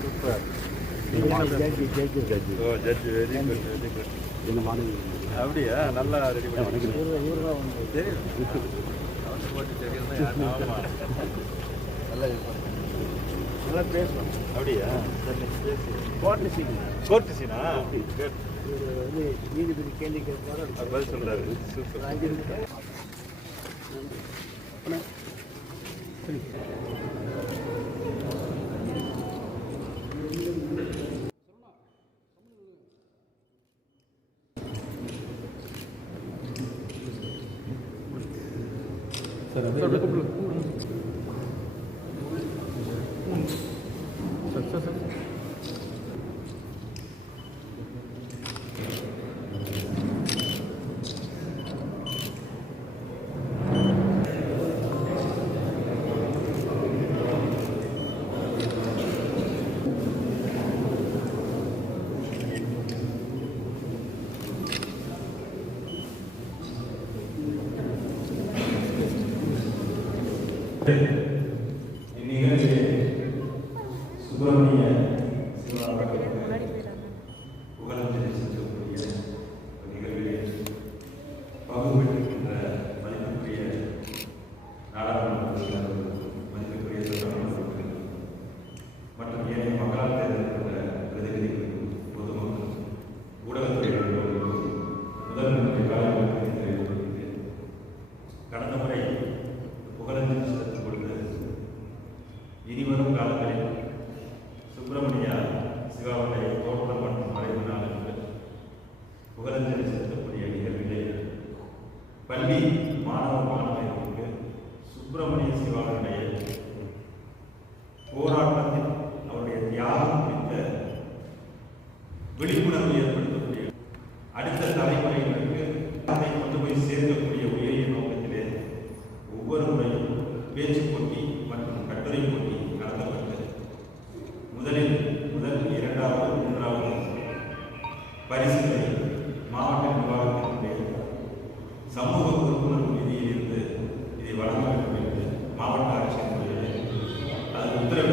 Super அப்படியா? நல்லா ready பண்ணி தெரியும் நல்லா இது அதெல்லாம் பேசணும் அப்படியா? கோர்ட்டு சீன் கோர்ட்டு சீனா வந்து நீதிபதி கேள்வி கேட்பாரு. பதில் சொல்கிறாரு சூப்பர். நன்றி. விருந்தனை செலுத்தக்கூடிய நிகழ்விலே பள்ளி மாணவ மாணவர்களுக்கு சுப்பிரமணிய சிவாவுடைய போராட்டத்தில் அவருடைய தியாகம் குறித்த விழிப்புணர்வு ஏற்படுத்தக்கூடிய அடுத்த தலைமுறைகளுக்கு அதை கொண்டு போய் சேர்க்கக்கூடிய உயரிய நோக்கத்திலே ஒவ்வொரு முறையும் பேச்சு போட்டி மற்றும் கட்டுரை போட்டி நடத்தப்பட்டது முதலில் முதல் இரண்டாவது மூன்றாவது பரிசுகளை மாவட்ட நிர்வாகத்தினுடைய சமூக உறுப்பினர் நிதியிலிருந்து இதை வழங்க வேண்டும் என்று மாவட்ட ஆட்சியினுடைய அது உத்தரவு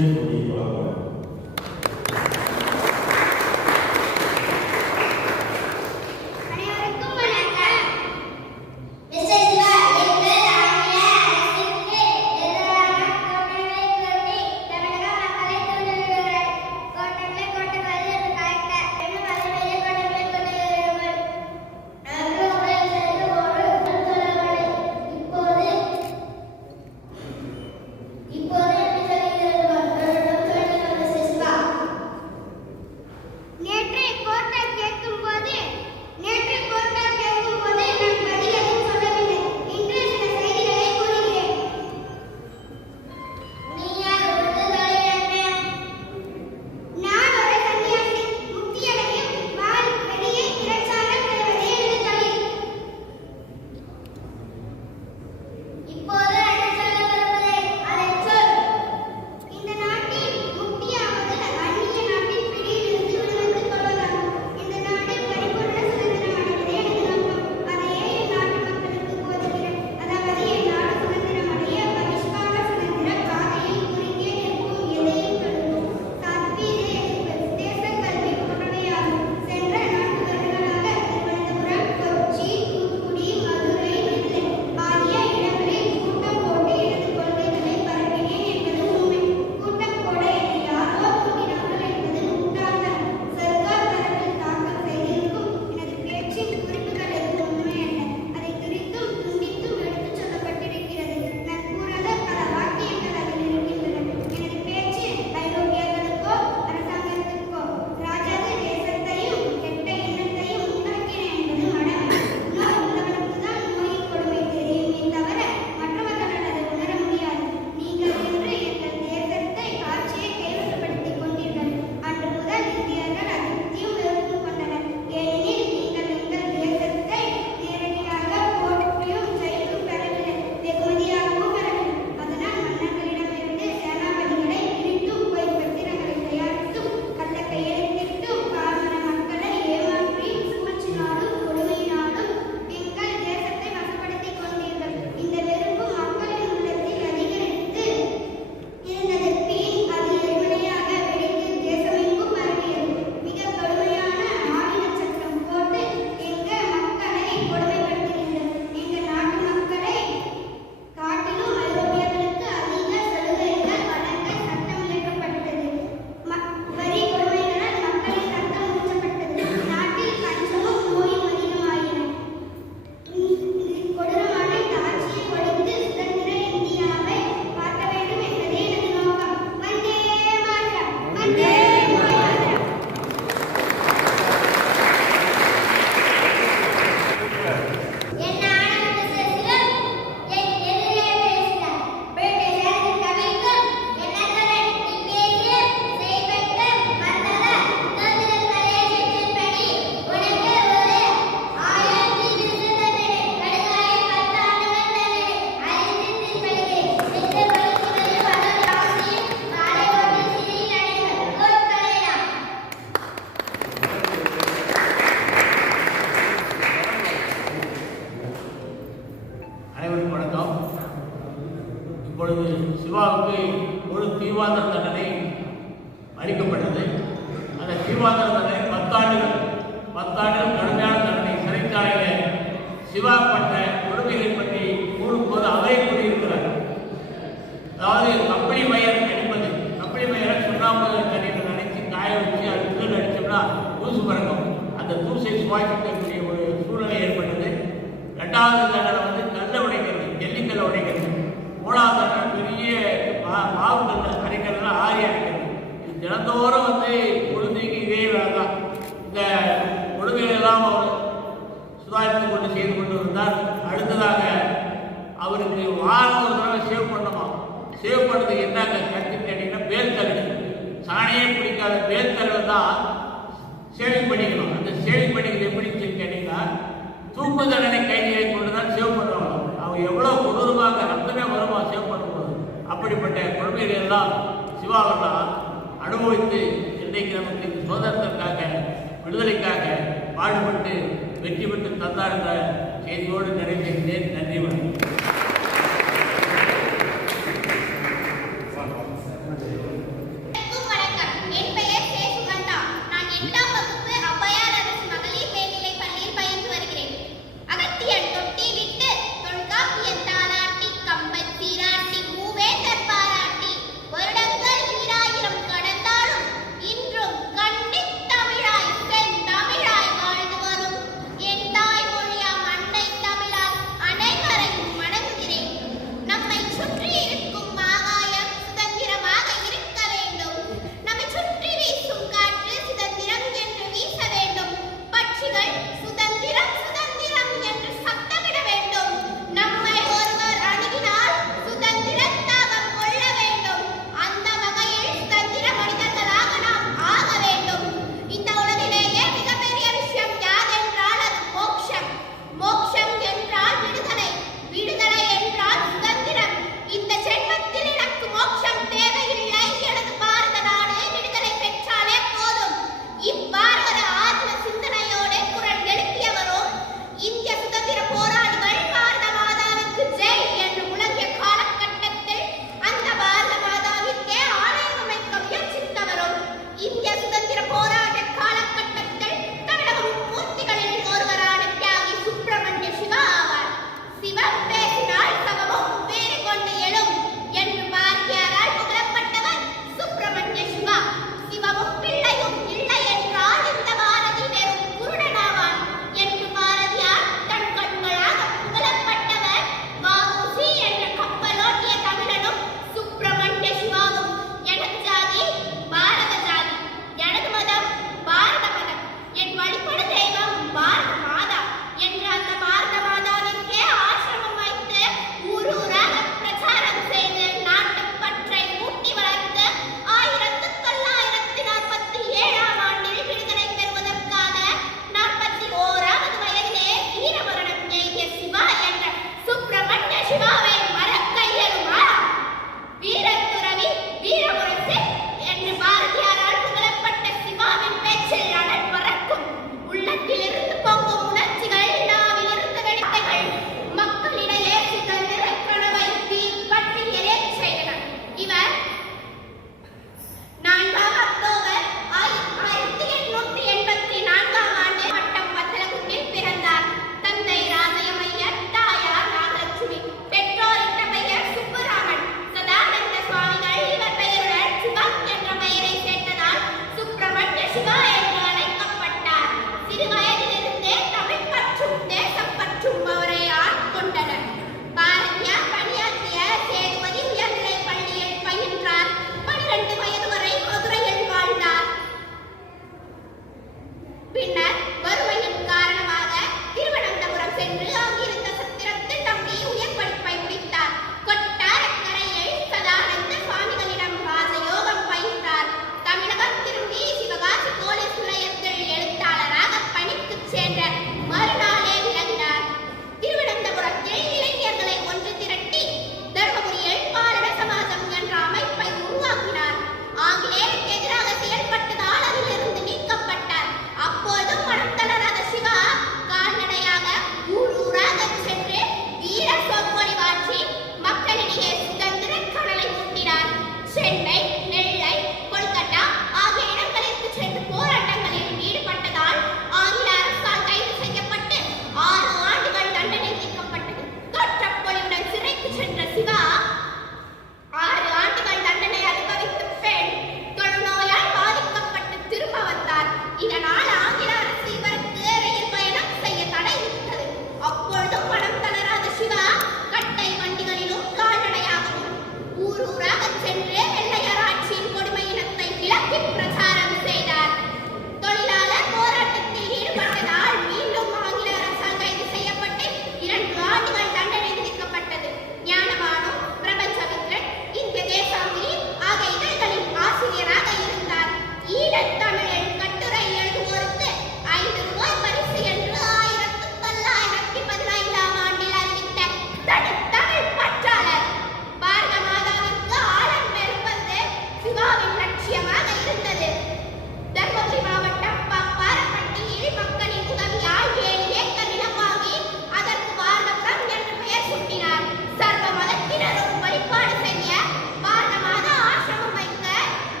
Amen. ஷேரிங் பண்ணிக்கணும். அந்த ஷேரிங் பண்ணிக்கிறது எப்படி கேட்டீங்கன்னா தூக்கு தண்டனை கைதிகளை கொண்டு தான் சேவ் பண்ணுவாங்க. அவங்க எவ்வளோ கொடூரமாக ரத்தமே வருமா சேவ் பண்ணும்போது. அப்படிப்பட்ட கொடுமைகள் எல்லாம் சிவாவெல்லாம் அனுபவித்து இன்றைக்கு நமக்கு சுதந்திரத்திற்காக விடுதலைக்காக பாடுபட்டு வெற்றி பெற்று தந்தார் என்ற செய்தியோடு நிறைவேற்றேன் நன்றி வணக்கம்.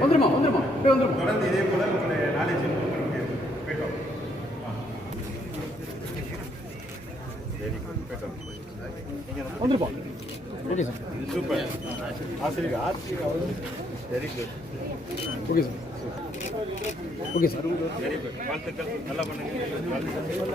வந்துருமா வந்துருமா? அப்படியே வந்துருமா? தொடர்ந்து இதே போல உங்களுடைய நாலேஜ் வந்துருப்பா. ஓகே சார் சூப்பர் ஆசிரியர் ஆசிரியர் very good okay sir okay sir very good வாழ்த்துக்கள். நல்லா பண்ணுங்க.